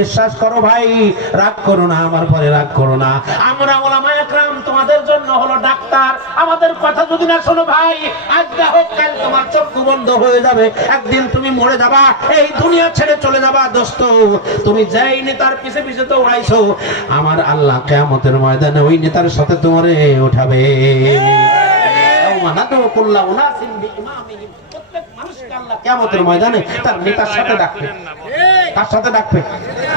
বিশ্বাস করো ভাই? রাগ করো না আমার পরে রাগ করো না। আমরা ওলামা একরাম তোমাদের জন্য হলো ডাক্তার। আমাদের কথা যদি না শোনো ভাই আজ হোক কাল তোমার চক্ষু বন্ধ হয়ে যাবে। একদিন তুমি মরে যাবা এই দুনিয়া ছেড়ে চলে যাবা দোস্ত। তুমি যেই নেতার পিছে পিছে তো উড়াইছো আমার আল্লাহ কেয়ামতের ময়দানে ওই নেতার সাথে তোমারে উঠাবে। প্রত্যেক মানুষকে আল্লাহ কিয়ামতের ময়দানে তার নেতার সাথে ডাকবে। তার সাথে ডাকবে।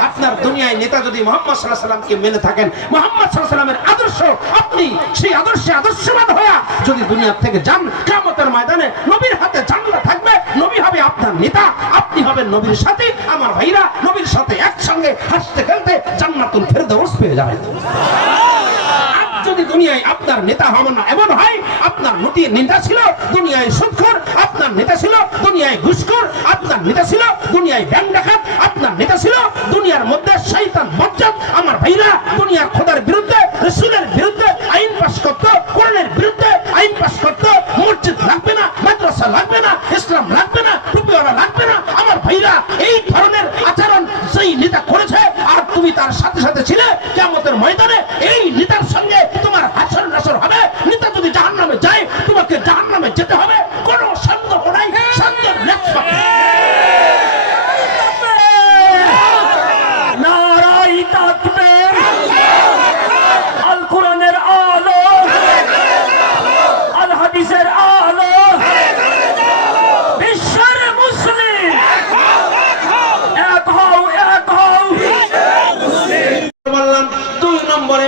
আপনার দুনিয়ায় নেতা যদি মোহাম্মদ সাল্লাহ সাল্লামকে মেনে থাকেন, মোহাম্মদ সাল্লাহ সাল্লামের আদর্শ, আপনি সেই আদর্শে আদর্শবান হয়ে যদি দুনিয়ার থেকে যান কামতের ময়দানে নবীর হাতে জানলা থাকবে, নবী হবে আপনার নেতা, আপনি হবেন নবীর সাথে, আমার ভাইরা নবীর সাথে একসঙ্গে হাসতে খেলতে জান্নাতুল ফেরদৌস পেয়ে যাবেন। যদি দুনিয়ায় আপনার নেতা হব না, এমন হয় আপনার নতি নেতা ছিল, দুনিয়ায় সুৎখর, আপনার নেতা ছিল, দুনিয়ায় ঘুষখর, আপনার নেতা ছিল, দুনিয়ায় ব্যাংক ডাকাত, আপনার নেতা ছিল, দুনিয়ার মধ্যে শয়তান বজ্জাত আমার ভাইরা দুনিয়ার খোদার বিরুদ্ধে, রসুলের বিরুদ্ধে আইন পাশ করত, কোরআনের বিরুদ্ধে আইন পাস করতে মসজিদ লাগবে না, মাদ্রাসা লাগবে না, ইসলাম লাগবে না টুপিওয়ালা লাগবে না। আমার ভাইরা এই ধরনের আচরণ সেই নেতা করেছে, আর তুমি তার সাথে সাথে ছিলে কেমতের ময়দানে, এই নেতার সঙ্গে তোমার হাসর নাসর হবে। নেতা যদি জাহান নামে যায়, তোমাকে জাহান নামে যেতে হবে। কোনো সন্দেহ নাই, সন্দেহ নারাই তাকবীর আল কোরআনের আলো আল হাদিসের আলো বিশ্বের মুসলিম এক হও এক হও বললাম দুই নম্বরে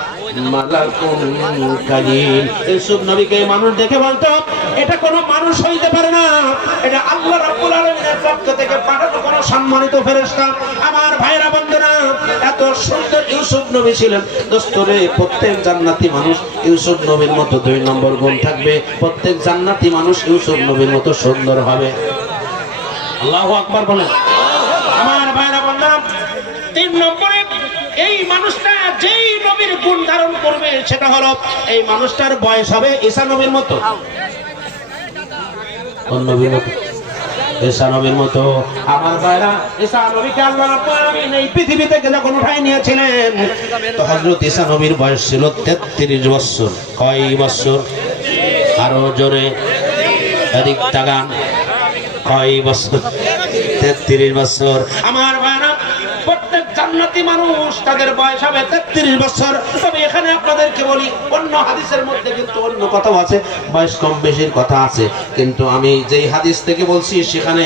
নবীকে মানুষ দেখে বলতো, এটা মানুষ হইতে পারে না। এটা আল্লাহ রাব্বুল আলামিনের পক্ষ থেকে পাঠানো সম্মানিত ফেরেশতা। আমার ভাইরা বন্ধুরা, এত সুন্দর ইউসুফ নবী ছিলেন। দোস্তরে প্রত্যেক জান্নাতি মানুষ ইউসুফ নবীর মতো দুই নম্বর গুণ থাকবে। প্রত্যেক জান্নাতি মানুষ ইউসুফ নবীর মতো সুন্দর হবে। আল্লাহু আকবার বলেন। আমার ভাইরা বন্ধুরা, তিন নম্বরে এই মানুষটা যেই নবীর গুণ ধারণ করবে, সেটা হলো এই মানুষটার বয়স হবে ঈসা নবীর মতো। আমার উঠাই বয়স ছিল 33 বছর। কয় আরও জোরে। কয় বছর? তেত্রিশ বছর। আমার জান্নাতি মানুষ, তাদের বয়স হবে তেত্রিশ বছর। তবে এখানে আপনাদেরকে বলি, অন্য হাদিসের মধ্যে কিন্তু অন্য কথাও আছে, বয়স কম বেশির কথা আছে। কিন্তু আমি যেই হাদিস থেকে বলছি, সেখানে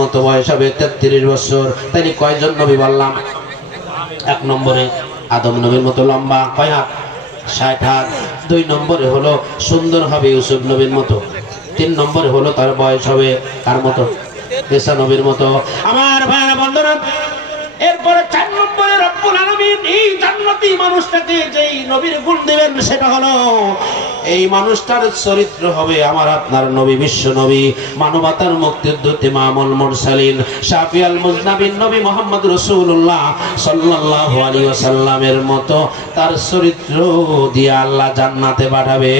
মতো বয়স হবে তেত্রিশ বছর। তাই কয়জন নবী বললাম? এক নম্বরে আদম নবীর মতো লম্বা, কয় হাত? ষাট হাত। দুই নম্বরে হলো সুন্দর হবে ইউসুফ নবীর মতো। তিন নম্বরে হলো তার বয়স হবে তার মতো? ঈসা নবীর মতো। আমার ভাইরা বন্ধুরা এরপরে চার নম্বরে রব্বুল আলামিন, এই জান্নাতি মানুষটাকে যেই নবীর গুণ দিবেন সেটা হলো, এই মানুষটার চরিত্র হবে আমার আপনার নবী, বিশ্ব নবী, মানবতার মুক্তির দূত ইমামুল মুরসালিন, শাফিয়াল মুজনাবিন নবী মোহাম্মদ রাসূলুল্লাহ সাল্লাল্লাহু আলাইহি ওয়াসাল্লামের মতো তার চরিত্র দিয়ে আল্লাহ জান্নাতে পাঠাবে।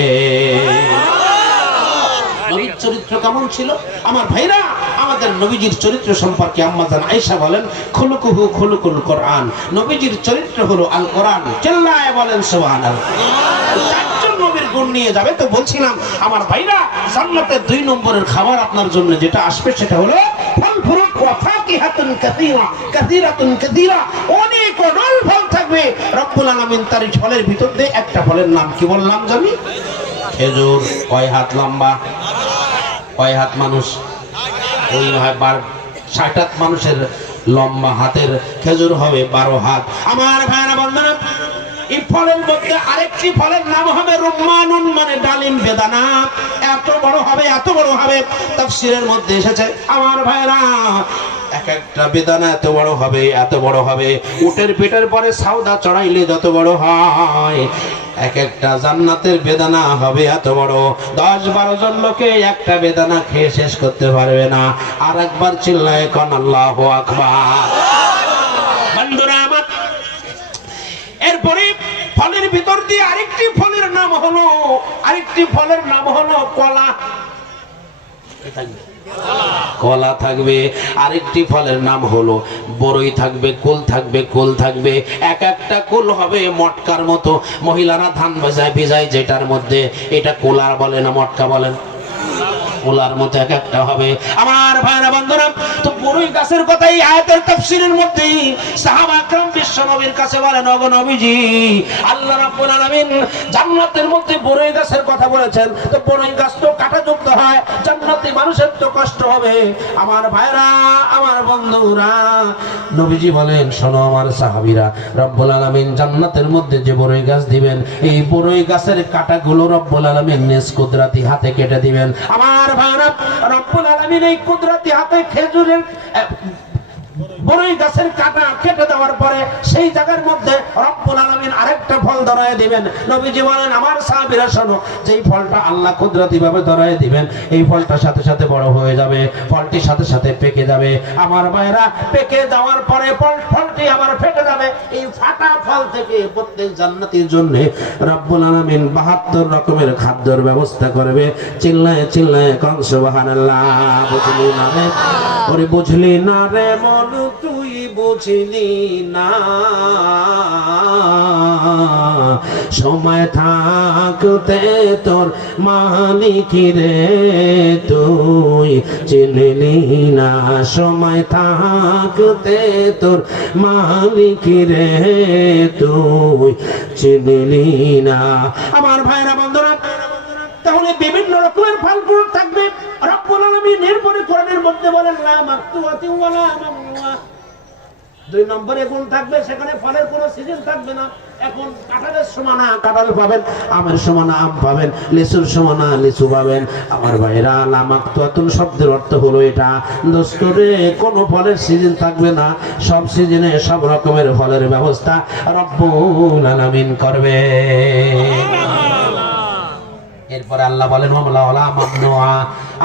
চরিত্র কেমন ছিল? আমার ভাইরা, আমাদের নবীজির চরিত্র সম্পর্কে আম্মাজান আয়েশা বলেন, খুলুকুহু খুলুকুল কোরআন। নবীজির চরিত্র হলো আল কোরআন। চিল্লায় বলেন নিয়ে যাবে তো বলছিলাম। আমার ভাইরা দুই নম্বরের খাবার আপনার জন্য যেটা আসবে সেটা হলো অনেক থাকবে। তার ফলের ভিতর দিয়ে একটা ফলের নাম কি বললাম জানি? খেজুর, কয় হাত লম্বা? কয় হাত মানুষ, ওই হয় বার ষাট হাত মানুষের লম্বা হাতের খেজুর হবে বারো হাত। আমার ভাইরা বন্ধনা এই ফলের মধ্যে আরেকটি ফলের নাম হবে রুম্মানুন মানে ডালিম বেদানা। এত বড় হবে, এত বড় হবে, তাফসীরের মধ্যে এসেছে। আমার ভাইরা, এক একটা বেদানা এত বড় হবে, এত বড় হবে। উটের পেটের পরে সাউদা চড়াইলে যত বড় হয় এক একটা জান্নাতের বেদানা হবে এত বড়। দশ বারো জন লোকে একটা বেদানা খেয়ে শেষ করতে পারবে না। আর একবার চিল্লায় কন, আল্লাহ আকবার। এরপরে ফলের ভিতর দিয়ে আরেকটি ফলের নাম হলো, আরেকটি ফলের নাম হলো কলা। কলা থাকবে, আরেকটি ফলের নাম হলো বড়ই থাকবে, কুল থাকবে কুল থাকবে। এক একটা কুল হবে মটকার মতো। মহিলারা ধান ভেজায় ভিজায় যেটার মধ্যে, এটা কোলার বলে না, মটকা বলেন কোলার মতো এক একটা হবে। আমার ভাইরা বন্ধুরা, তো বড়ই গাছের কথাই আয়াতের তাফসীরের মধ্যেই সাহাবা আকরাম বিশ্ব নবীর কাছে বলেন, ওগো নবীজি, আল্লাহ রাব্বুল আলামিন জান্নাতের মধ্যে বড়ই গাছের কথা বলেছেন। তো বড়ই গাছ তো কাঁটাযুক্ত হয়, জান্নাতি মানুষের তো কষ্ট হবে। আমার ভাইরা আমার বন্ধুরা, নবীজি বলেন, শোনো আমার সাহাবীরা, রব্বুল আলামিন জান্নাতের মধ্যে যে বড়ই গাছ দিবেন, এই বড়ই গাছের কাঁটাগুলো রব্বুল আলামিন নিজ কুদরাতি হাতে কেটে দিবেন। আমার ভাইরা রব্বুল আলমিন এই কুদরাতি হাতে খেজুরের বড়ই গাছের কাটা কেটে দেওয়ার পরে সেই জায়গার মধ্যে রব্বুল আলামিন আরেকটা ফল ধরায় দিবেন। নবীজি বলেন, আমার সাহাবীরা, শোনো, যেই ফলটা আল্লাহ কুদরতি ভাবে ধরায় দিবেন, এই ফলটার সাথে সাথে বড় হয়ে যাবে ফলটির সাথে সাথে পেকে যাবে। আমার ভাইরা পেকে যাওয়ার পরে ফল- ফলটি আবার ফেটে যাবে। এই ফাটা ফল থেকে প্রত্যেক জান্নাতির জন্য রব্বুল আলামিন 72 রকমের খাদ্যের ব্যবস্থা করবে। চিল্লায় চিল্লায় কন, সুবহানাল্লাহ। বুঝলি না রে? ওরে বুঝলি না রে, মন তুই বুঝলি না। সময় থাকতে তোর মালিক রে, তুই চিনলি না। সময় থাকতে তোর মালিক রে, তুই চিনলি না। আমার ভাইরা তাহলে বিভিন্ন রকমের ফল ফুল থাকবে। রব্বুল আলামিন এরপরে কোরআনের মধ্যে বলেন, লা মাকতুয়াতি ওয়ালা মামনুয়া। দুই নম্বরে গুণ থাকবে, সেখানে ফলের কোনো সিজন থাকবে না। এখন কাঁঠালের সমানা, কাঁঠাল পাবেন, আমের সমানা, আম পাবেন, লিচুর সমানা, লিচু পাবেন। আমার ভাইরা লামাক তুয়াতুন শব্দের অর্থ হলো এটা। দোস্তরে কোনো ফলের সিজন থাকবে না। সব সিজনে সব রকমের ফলের ব্যবস্থা রব্বুল আলামিন করবে। এরপরে আল্লাহ বলেন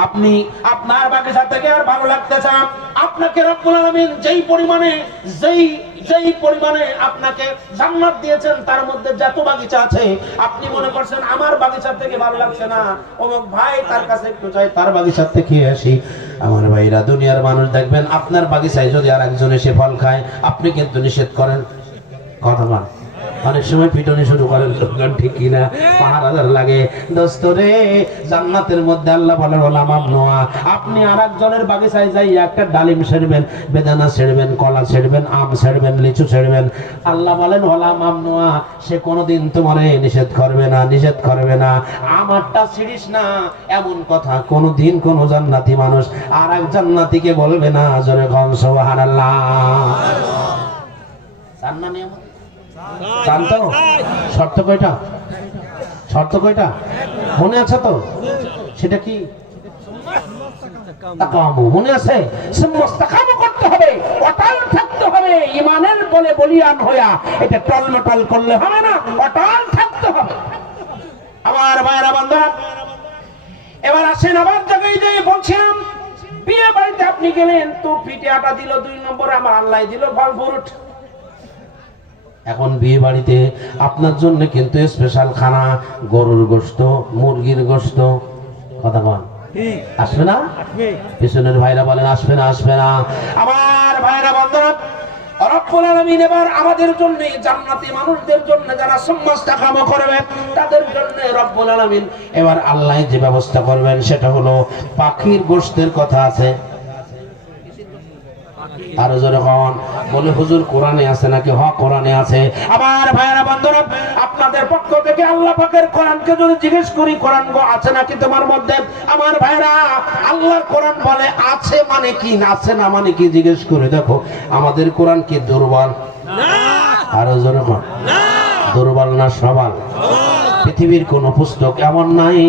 আপনি আপনার বাগিচা থেকে আর ভালো লাগতে চান? আপনাকে রব্বুল আলামিন যেই পরিমাণে, যেই যেই পরিমাণে আপনাকে জান্নাত দিয়েছেন, তার মধ্যে যত বাগিচা আছে, আপনি মনে করছেন, আমার বাগিচা থেকে ভালো লাগছে না। অমুক ভাই তার কাছে একটু যাই, তার বাগিচা থেকে আসি। আমার ভাইরা, দুনিয়ার মানুষ দেখবেন, আপনার বাগিচায় যদি আর একজন এসে ফল খায়, আপনি কিন্তু নিষেধ করেন। কথা বল অনেক সময় পিটনে শুরু করেন লোকজন ঠিক কিনা পাহারাদার লাগে, দোস্ত রে, জান্নাতের মধ্যে আল্লাহ বলেন ওলাম নোয়া, আপনি আর একজনের বাগিচায় যাই একটা ডালিম ছেড়বেন, বেদানা ছেড়বেন, কলা ছেড়বেন, আম ছেড়বেন, লিচু ছেড়বেন। আল্লাহ বলেন ওলাম নোয়া, সে কোনোদিন তোমারে নিষেধ করবে না, নিষেধ করবে না। আমারটা ছিড়িস না, এমন কথা কোনোদিন কোনো জান্নাতি মানুষ আর এক জান্নাতিকে বলবে না, জোরে গম সোহান আল্লাহ জান্নানি জানতো শর্ত কয়টা? শর্ত কয়টা? মনে আছে তো? সেটা কি? মনে আছে? করতে হবে থাকতে হবে, ইমানের বলে বলিয়ান হইয়া। এটা টলমটল করলে হবে না, অটল থাকতে হবে। আমার বন্ধুরা, এবার আসেন আবার জায়গায় যাই বলছিলাম, বিয়ে বাড়িতে আপনি গেলেন, তো পিঠে আটা দিল দুই নম্বর আমার আল্লাহ দিল ফল ফ্রুট এখন বিয়ে বাড়িতে আপনার জন্য কিন্তু স্পেশাল খানা গরুর গোশত মুরগির গোশত। কথা বল। আসবে না? পিছনের ভাইরা বলেন আসবে না আসবে না। আমার ভাইরা বন্ধুরা এবার আমাদের জন্য জান্নাতি মানুষদের জন্য যারা সম্মাস্তা কাম করবে তাদের জন্য রব্বুল আলামিন এবার আল্লাহ যে ব্যবস্থা করবেন সেটা হলো পাখির গোশতের কথা আছে। আরও জোরে কন। বলে হুজুর কোরআনে আছে নাকি? হ কোরআনে আছে। আমার ভাইয়েরা বন্ধুরা আপনাদের পক্ষ থেকে আল্লাহ পাকের কোরআনকে যদি জিজ্ঞেস করি কোরআন গো আছে নাকি তোমার মধ্যে? আমার ভাইরা আল্লাহর কোরআন বলে আছে মানে কি আছে না মানে কি? জিজ্ঞেস করে দেখো আমাদের কোরআন কি দুর্বল? আরও জোরে দুর্বল না সবাল? পৃথিবীর কোন পুস্তক এমন নাই,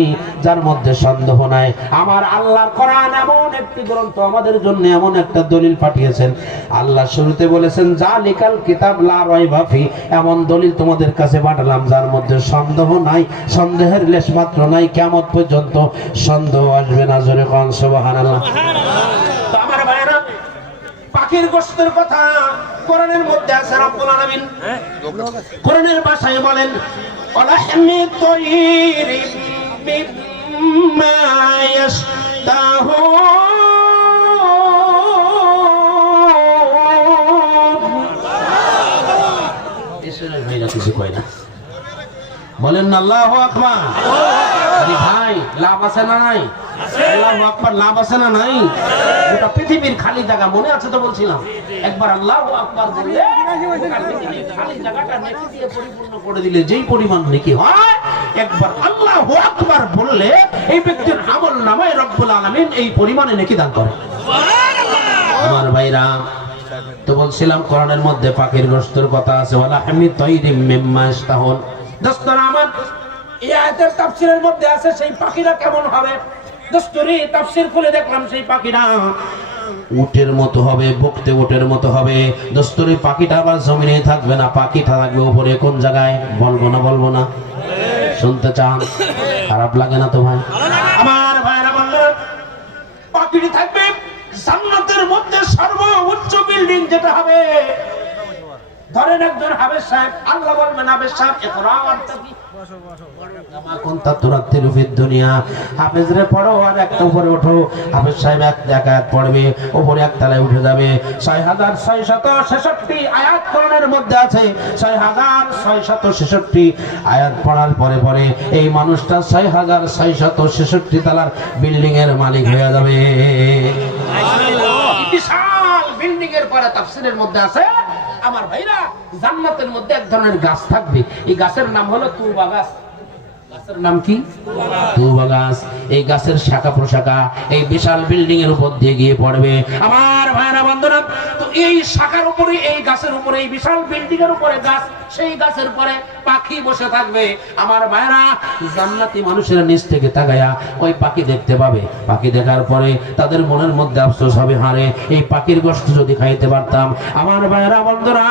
যার মধ্যে সন্দেহ নাই। আমার আল্লাহর কোরআন এমন একটি গ্রন্থ আমাদের জন্য এমন একটা দলিল পাঠিয়েছেন। আল্লাহ শুরুতে বলেছেন, জালিকাল কিতাব লা রাইবা ফি। এমন দলিল তোমাদের কাছে পাঠালাম, যার মধ্যে সন্দেহ নাই, সন্দেহের লেশ মাত্র নাই কেমন পর্যন্ত সন্দেহ আসবে না। জোরে কোন, সুবহানাল্লাহ। তো আমার ভাইরা পাখির গোশতের কথা কোরআনের মধ্যে আছে, রব্বুল আলামিন। কোরআনের ভাষায় বলেন ওয়ালাহমি طير مما يشتهون কিছু কয় না। বলেন আল্লাহ আকবার। ভাই, লাভ আছে না নাই? আল্লাহু আকবার লাভ আছে না নাই? গোটা পৃথিবীর খালি জায়গা মনে আছে তো বলছিলাম। একবার আল্লাহু আকবার বললে খালি জায়গাটা নেকি দিয়ে পরিপূর্ণ করে দিলে যেই পরিমাণ নেকি হয় একবার আল্লাহু আকবার বললে এই ব্যক্তির আমল নামায় রব্বুল আলামিন এই পরিমাণে নেকি দান করে। আমার ভাইরা তো বলছিলাম কোরআনের মধ্যে পাখির গোশতের কথা আছে ওয়ালা হামি তাইরিম মিম্মা ইস্তাহুন দোস্তরা আমার এই আয়াতের তাফসীরের মধ্যে আছে সেই পাখিরা কেমন হবে? দোস্তরি তাফসীর খুলে দেখলাম সেই পাখিরা উটের মতো হবে বকতে উটের মতো হবে। দোস্তরি পাখিটা আবার জমিনে থাকবে না পাখিটা থাকবে উপরে কোন জায়গায়? বলব না বলব না। শুনতে চান? খারাপ লাগে না তো ভাই? আমার ভাইরা বললেন পাখিটি থাকবে জান্নাতের মধ্যে সর্বোচ্চ বিল্ডিং যেটা হবে। ধরেন একজন হাবেজ সাহেব আল্লাহ বলবেন হাবেজ সাহেব এতরা অর্থ কি কামা কুনতা তুরাত্তিলু ফিদ দুনিয়া হাফেজ রে পড়ো আর একটা উপরে ওঠো। হাফেজ সাহেব এক এক পড়বে উপরে এক তলায় উঠে যাবে। ছয় হাজার ছয় শত ছেষট্টি আয়াত কোরআনের মধ্যে আছে। ছয় হাজার ছয় শত ছেষট্টি আয়াত পড়ার পরে পরে এই মানুষটা ছয় হাজার ছয় শত ছেষট্টি তলার বিল্ডিং এর মালিক হয়ে যাবে। বিশাল বিল্ডিং এর পরে তাফসিরের মধ্যে আছে। আমার ভাইরা জান্নাতের মধ্যে এক ধরনের গাছ থাকবে। এই গাছের নাম হলো তুবা গাছ। নাম কি? গাছ। এই গাছের শাখা প্রশাখা এই বিশাল বিল্ডিং এর উপর দিয়ে গিয়ে পড়বে। আমার বন্ধুরা, তো এই শাখার উপরে, এই গাছের উপরে, এই বিশাল বিল্ডিং এর উপরে গাছ, সেই গাছের পরে পাখি বসে থাকবে। আমার জান্নাতি মানুষের নিচ থেকে তাকায়া ওই পাখি দেখতে পাবে। পাখি দেখার পরে তাদের মনের মধ্যে আফসোস হবে, হারে, এই পাখির গোষ্ঠ যদি খাইতে পারতাম। আমার ভাইরা বন্ধুরা,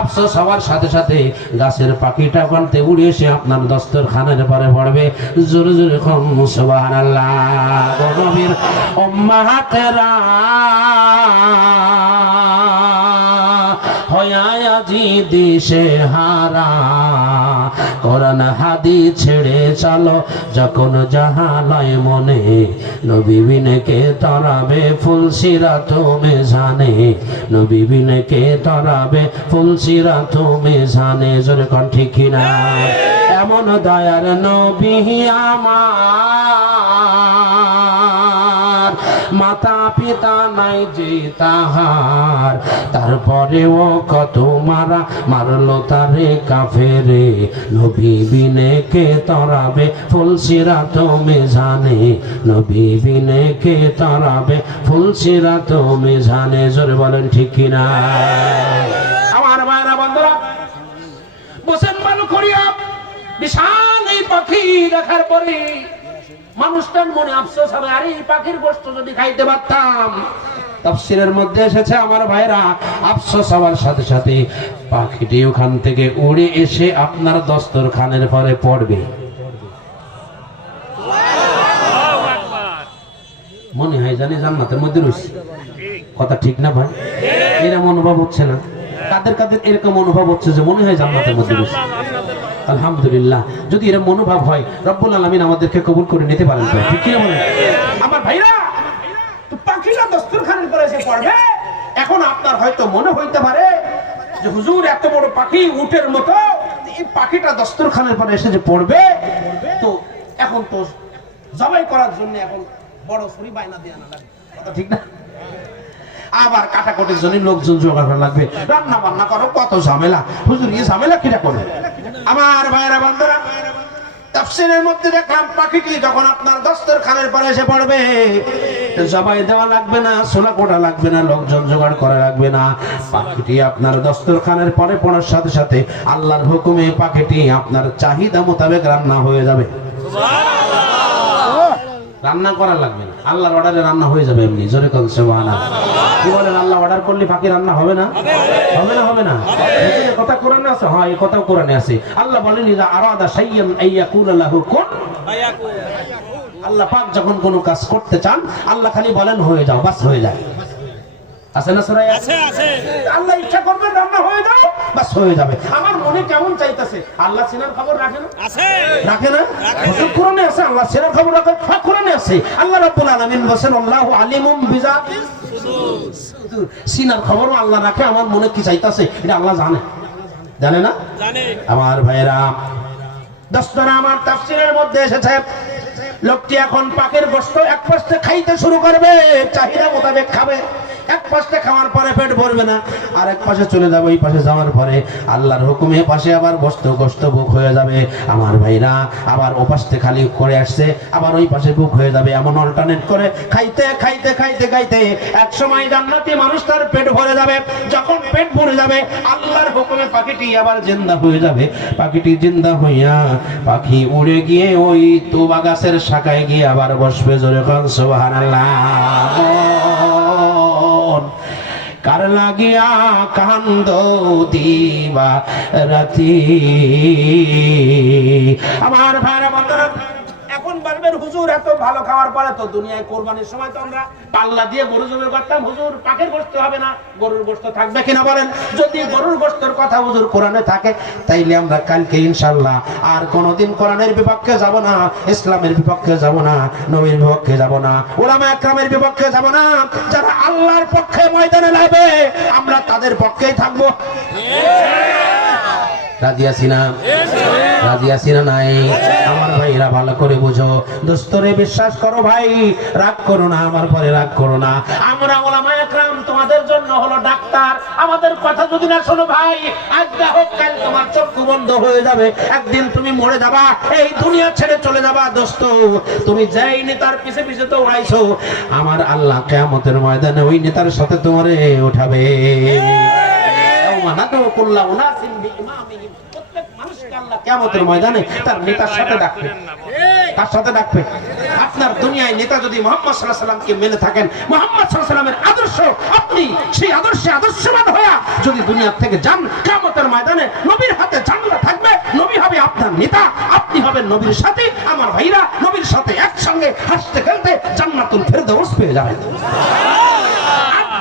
আফসোস হওয়ার সাথে সাথে গাছের পাখিটা ওখানতে উড়ে এসে আপনার দস্তর খানের পরে পড়বে, জোরে জোরে কম, সুবহানাল্লাহ। হয়াজি দিশে হারা। হাদি ছেড়ে যখন জাহালয় মনে নবী বিনকে তরাবে ফুলসিরা তুমি জানে। নবী বিনকে তরাবে ফুলসিরা তুমি জানে, জোরে কন ঠিক কিনা? এমন দয়ার নবী আমার। মাতা পিতা নাই যে তাহার। তারপরেও কত মারা মারলো তারে কাফেরে। নবী বিনে কে তরাবে ফুলসিরা তুমি জানে নবী বিনে কে তরাবে ফুলসিরা তুমি জানে জোরে বলেন, ঠিক কিনা আমার মায়েরা বন্ধুরা বসেন মানু করিয়া বিশাল এই পাখি দেখার পরে মানুষটার মনে আফসোস হবে, আরে এই পাখির গোষ্ঠ যদি খাইতে পারতাম। তাফসিরের মধ্যে এসেছে আমার ভাইরা, আফসোস হওয়ার সাথে সাথে পাখিটি ওখান থেকে উড়ে এসে আপনার দস্তরখানের পরে পড়বে। মনে হয় জানি জান্নাতের মধ্যে রয়েছে। কথা ঠিক না ভাই? এরকম অনুভব হচ্ছে না। কাদের কাদের এরকম অনুভব হচ্ছে যে মনে হয় জান্নাতের মধ্যে রয়েছে। আলহামদুলিল্লাহ। যদি এরকম মনোভাব হয়, রব্বুল আলমিন আমাদেরকে কবুল করে নিতে পারেন আমার ভাইরা, তো পাখিরা দস্তরখানের পরে এসে পড়বে এখন আপনার হয়তো মনে হইতে পারে যে হুজুর, এত বড় পাখি উটের মতো এই পাখিটা দস্তরখানের পরে এসে যে পড়বে, তো এখন তো জবাই করার জন্য এখন বড় ছুরি বায়না দিয়ে লাগবে কথা ঠিক না? আবার কাটাকুটির জন্য লোকজন জোগাড় লাগবে। রান্না বান্না করো, কত ঝামেলা। হুজুর, এই ঝামেলা কিটা করবে আমার ভাইরা বান্ধবরা তাফসিরের মধ্যে দেখলাম যখন আপনার পরে এসে পড়বে, জবাই দেওয়া লাগবে না, সোনা কোটা লাগবে না, লোকজন জোগাড় করা লাগবে না। পাখিটি আপনার দস্তর খানের পরে পড়ার সাথে সাথে আল্লাহর হুকুমে পাখিটি আপনার চাহিদা মোতাবেক রান্না হয়ে যাবে। রান্না করা লাগবে না। আল্লাহর অর্ডারে রান্না হয়ে যাবে এমনি। জোরে কল সে কি বলেন আল্লাহ অর্ডার করলে ফাঁকি রান্না হবে না? হবে না হবে না? কথা কোরআনে আছে? হ্যাঁ এই কথাও কোরআনে আছে। আল্লাহ বলেন ইজা আরাদা আল্লাহ পাক যখন কোনো কাজ করতে চান, আল্লাহ খালি বলেন, হয়ে যাও, বাস হয়ে যায়। আছে না সরাই আছে আল্লাহ ইচ্ছা করবেন রান্না হয়ে যাও বাস হয়ে যাবে। আমার মনে কেমন চাইতেছে? আল্লাহ সিনার খবর রাখে না? রাখে না? কোরআনে আছে আল্লাহ সিনার খবর রাখে। হ্যাঁ কোরআনে আছে। আল্লাহ রাব্বুল আলামিন বলেন আল্লাহু আলিমুম বিজাতিস সুদূর। সিনার খবরও আল্লাহ রাখে। আমার মনে কি চাইতাছে? এটা আল্লাহ জানে। জানে না? আমার ভাইয়েরা দশটা আমার তাফসিরের মধ্যে এসেছে। লোকটি এখন পাকের গোস্ত এক পাশে খাইতে শুরু করবে চাহিদা মোতাবেক খাবে। এক পাশে খাওয়ার পরে পেট ভরবে না আর এক পাশে চলে যাবে, ওই পাশে যাওয়ার পরে আল্লাহর হুকুমে পাশে আবার গোস্ত গোস্ত বুক হয়ে যাবে। আমার ভাইরা আবার ও খালি করে আসছে, আবার ওই পাশে বুক হয়ে যাবে, এমন অল্টারনেট করে খাইতে খাইতে খাইতে খাইতে এক সময় জান্নাতি মানুষ তার পেট ভরে যাবে। যখন পেট ভরে যাবে, আল্লাহর হুকুমে পাখিটি আবার জিন্দা হয়ে যাবে। পাখিটি জিন্দা হইয়া পাখি উড়ে গিয়ে ওই তুবা গাছের শাখায় গিয়ে আবার বসবে। জোরে কান, সুবহানাল্লাহ। কার লাগিয়া কান্দ দিবা রাতি? আমার ভাইরা বলবেন হুজুর, এত ভালো খাওয়ার পরে তো দুনিয়ায় কোরবানির সময় তো আমরা পাল্লা দিয়ে গরু জমি করতাম। হুজুর পাখের গোস্ত হবে না, গরুর গোস্ত থাকবে কিনা বলেন? যদি গরুর গোস্তের কথা হুজুর কোরআনে থাকে, তাইলে আমরা কালকে ইনশাল্লাহ আর কোনোদিন কোরআনের বিপক্ষে যাব না, ইসলামের বিপক্ষে যাব না, নবীর বিপক্ষে যাব না ওলামা একরামের বিপক্ষে যাব না। যারা আল্লাহর পক্ষে ময়দানে লাগবে আমরা তাদের পক্ষেই থাকব। রাজি আছি না? রাজি আছি না নাই? আমার ভাইরা ভালো করে বুঝো। দোস্তরে বিশ্বাস করো ভাই রাগ করো না আমার পরে রাগ করো না। আমরা ওলামা একরাম তোমাদের জন্য হলো ডাক্তার। আমাদের কথা যদি না শোনো ভাই আজ না হোক কাল তোমার চক্ষু বন্ধ হয়ে যাবে। একদিন তুমি মরে যাবা এই দুনিয়া ছেড়ে চলে যাবা দোস্ত। তুমি যেই নেতার পিছে পিছে তো উড়াইছো আমার আল্লাহ কেয়ামতের ময়দানে ওই নেতার সাথে তোমারে উঠাবে। কুল্লা। প্রত্যেক কিয়ামতের ময়দানে তার নেতার সাথে ডাকবে। তার সাথে ডাকবে। আপনার দুনিয়ায় নেতা যদি মোহাম্মদ সাল্লাহ সাল্লামকে মেনে থাকেন, মোহাম্মদ সাল্লাহ সাল্লামের আদর্শ, আপনি সেই আদর্শে আদর্শবান হয়ে যদি দুনিয়ার থেকে যান, কিয়ামতের ময়দানে নবীর হাতে জান্নাত থাকবে, নবী হবে আপনার নেতা, আপনি হবেন নবীর সাথে, আমার ভাইরা নবীর সাথে একসঙ্গে হাসতে খেলতে জান্নাতুল ফেরদৌস পেয়ে যাবেন।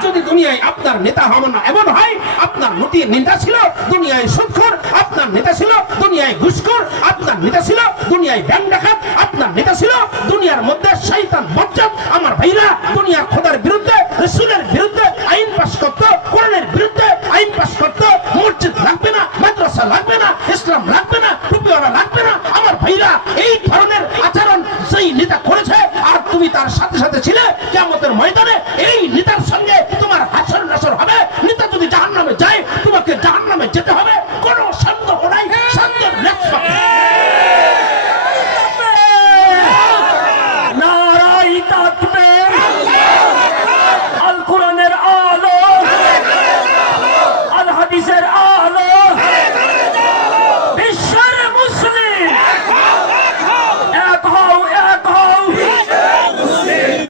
যদি দুনিয়ায় আপনার নেতা হব না এমন হয়, আপনার নটি নেতা ছিল, দুনিয়ায় সুদখোর আপনার নেতা ছিল, দুনিয়ায় ঘুষখোর, আপনার নেতা ছিল, দুনিয়ায় ব্যাংক ডাকাত, আপনার নেতা ছিল, দুনিয়ার মধ্যে শয়তান বজ্জাত, আমার ভাইরা দুনিয়ার খোদার বিরুদ্ধে, রসুলের বিরুদ্ধে আইন পাস করত, কোরআনের বিরুদ্ধে আইন পাস করত, মসজিদ লাগবে না, মাদ্রাসা লাগবে না, ইসলাম লাগবে না, টুপিওয়ালা লাগবে না, আমার ভাইরা এই ধরনের আচরণ সেই নেতা করেছে, আর তুমি তার সাথে সাথে ছিলে ময়দানে এই নেতার সঙ্গে তোমার